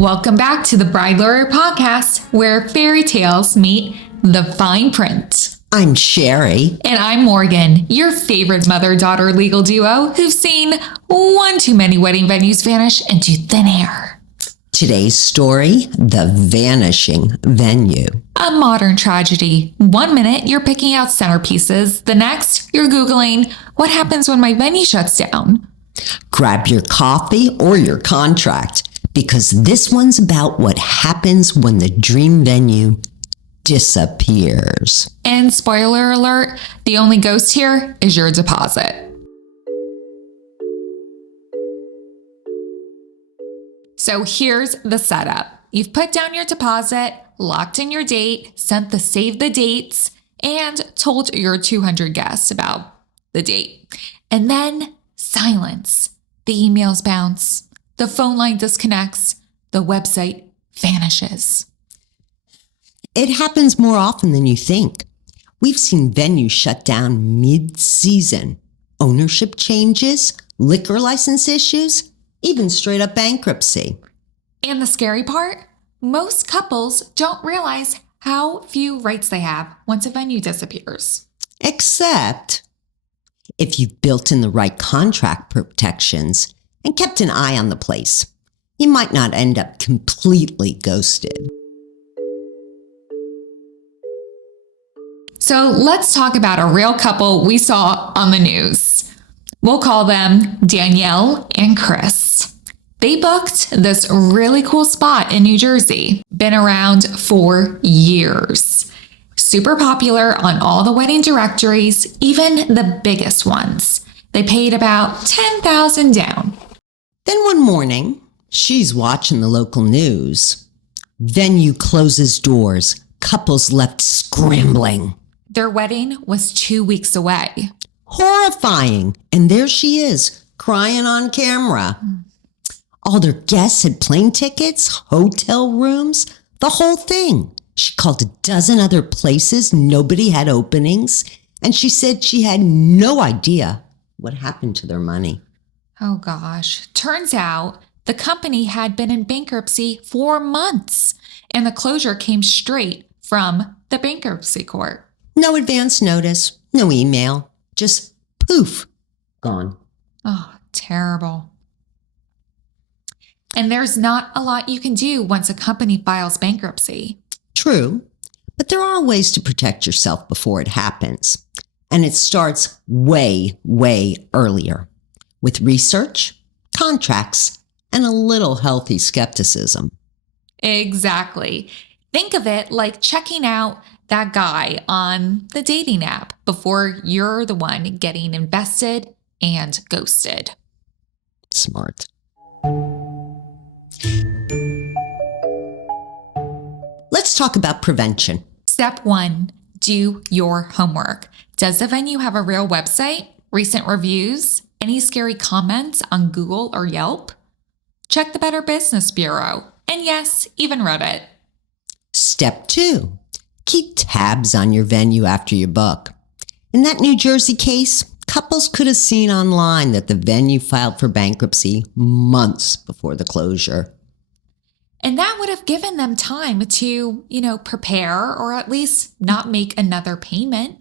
Welcome back to the BrideLawyer Podcast, where fairy tales meet the fine print. I'm Shari. And I'm Morgan, your favorite mother-daughter legal duo who've seen one too many wedding venues vanish into thin air. Today's story, the vanishing venue. A modern tragedy. 1 minute, you're picking out centerpieces. The next, you're Googling, what happens when my venue shuts down? Grab your coffee or your contract, because this one's about what happens when the dream venue disappears. And spoiler alert, the only ghost here is your deposit. So here's the setup. You've put down your deposit, locked in your date, sent the save the dates, and told your 200 guests about the date. And then silence. The emails bounce. The phone line disconnects. The website vanishes. It happens more often than you think. We've seen venues shut down mid-season. Ownership changes, liquor license issues, even straight up bankruptcy. And the scary part? Most couples don't realize how few rights they have once a venue disappears. Except if you've built in the right contract protections and kept an eye on the place, you might not end up completely ghosted. So let's talk about a real couple we saw on the news. We'll call them Danielle and Chris. They booked this really cool spot in New Jersey. Been around for years. Super popular on all the wedding directories, even the biggest ones. They paid about $10,000 down. Then one morning, she's watching the local news. Venue closes doors. Couples left scrambling. Their wedding was 2 weeks away. Horrifying. And there she is, crying on camera. All their guests had plane tickets, hotel rooms, the whole thing. She called a dozen other places. Nobody had openings. And she said she had no idea what happened to their money. Oh gosh. Turns out the company had been in bankruptcy for months, and the closure came straight from the bankruptcy court. No advance notice, no email, just poof, gone. Oh, terrible. And there's not a lot you can do once a company files bankruptcy. True, but there are ways to protect yourself before it happens. And it starts way, way earlier with research, contracts, and a little healthy skepticism. Exactly. Think of it like checking out that guy on the dating app before you're the one getting invested and ghosted. Smart. Let's talk about prevention. Step 1, do your homework. Does the venue have a real website, recent reviews, any scary comments on Google or Yelp? Check the Better Business Bureau, and yes, even Reddit. Step 2, keep tabs on your venue after you book. In that New Jersey case, couples could have seen online that the venue filed for bankruptcy months before the closure. And that would have given them time to, prepare or at least not make another payment.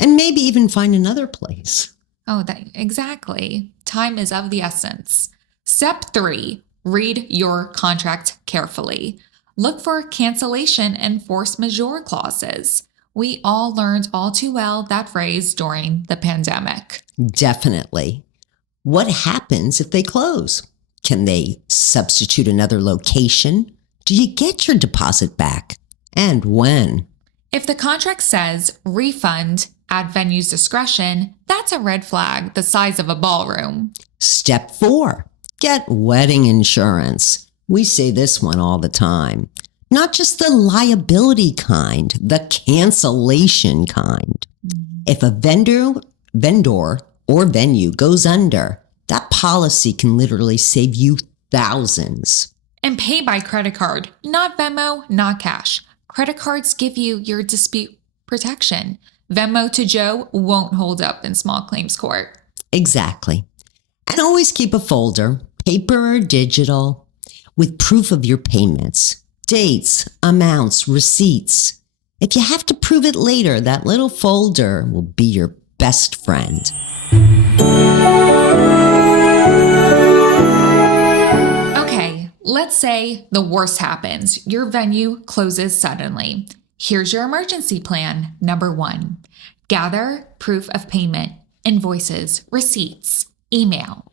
And maybe even find another place. Oh, exactly. Time is of the essence. Step 3, read your contract carefully. Look for cancellation and force majeure clauses. We all learned all too well that phrase during the pandemic. Definitely. What happens if they close? Can they substitute another location? Do you get your deposit back? And when? If the contract says refund at venue's discretion, that's a red flag the size of a ballroom. Step 4, get wedding insurance. We say this one all the time. Not just the liability kind, the cancellation kind. If a vendor or venue goes under, that policy can literally save you thousands. And pay by credit card, not Venmo, not cash. Credit cards give you your dispute protection. Venmo to Joe won't hold up in small claims court. Exactly. And always keep a folder, paper or digital, with proof of your payments, dates, amounts, receipts. If you have to prove it later, that little folder will be your best friend. Okay, let's say the worst happens. Your venue closes suddenly. Here's your emergency plan. Number 1, gather proof of payment, invoices, receipts, email.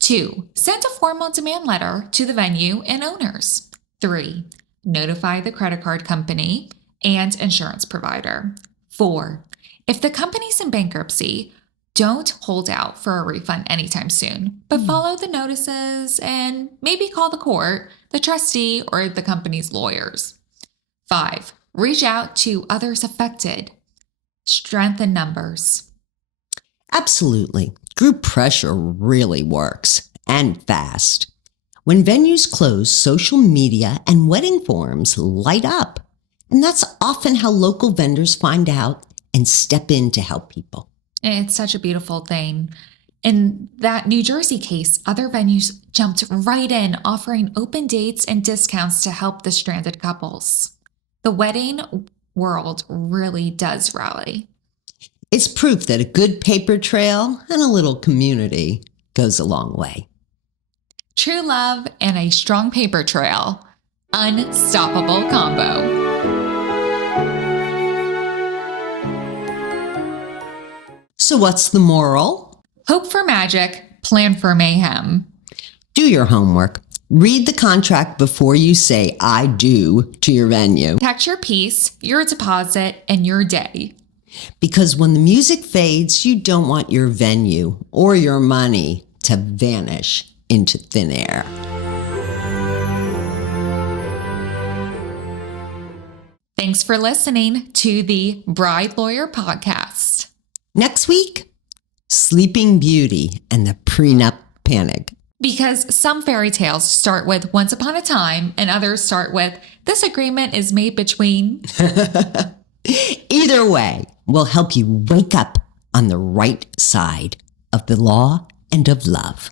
2, send a formal demand letter to the venue and owners. 3, notify the credit card company and insurance provider. 4, if the company's in bankruptcy, don't hold out for a refund anytime soon, but follow the notices and maybe call the court, the trustee, or the company's lawyers. 5, reach out to others affected. Strengthen numbers. Absolutely. Group pressure really works, and fast. When venues close, social media and wedding forums light up. And that's often how local vendors find out and step in to help people. It's such a beautiful thing. In that New Jersey case, other venues jumped right in, offering open dates and discounts to help the stranded couples. The wedding world really does rally. It's proof that a good paper trail and a little community goes a long way. True love and a strong paper trail. Unstoppable combo. So what's the moral? Hope for magic, plan for mayhem. Do your homework. Read the contract before you say I do to your venue. Protect your peace, your deposit, and your day. Because when the music fades, you don't want your venue or your money to vanish into thin air. Thanks for listening to the BrideLawyer Podcast. Next week, Sleeping Beauty and the prenup panic. Because some fairy tales start with once upon a time and others start with this agreement is made between. Either way, we'll help you wake up on the right side of the law and of love.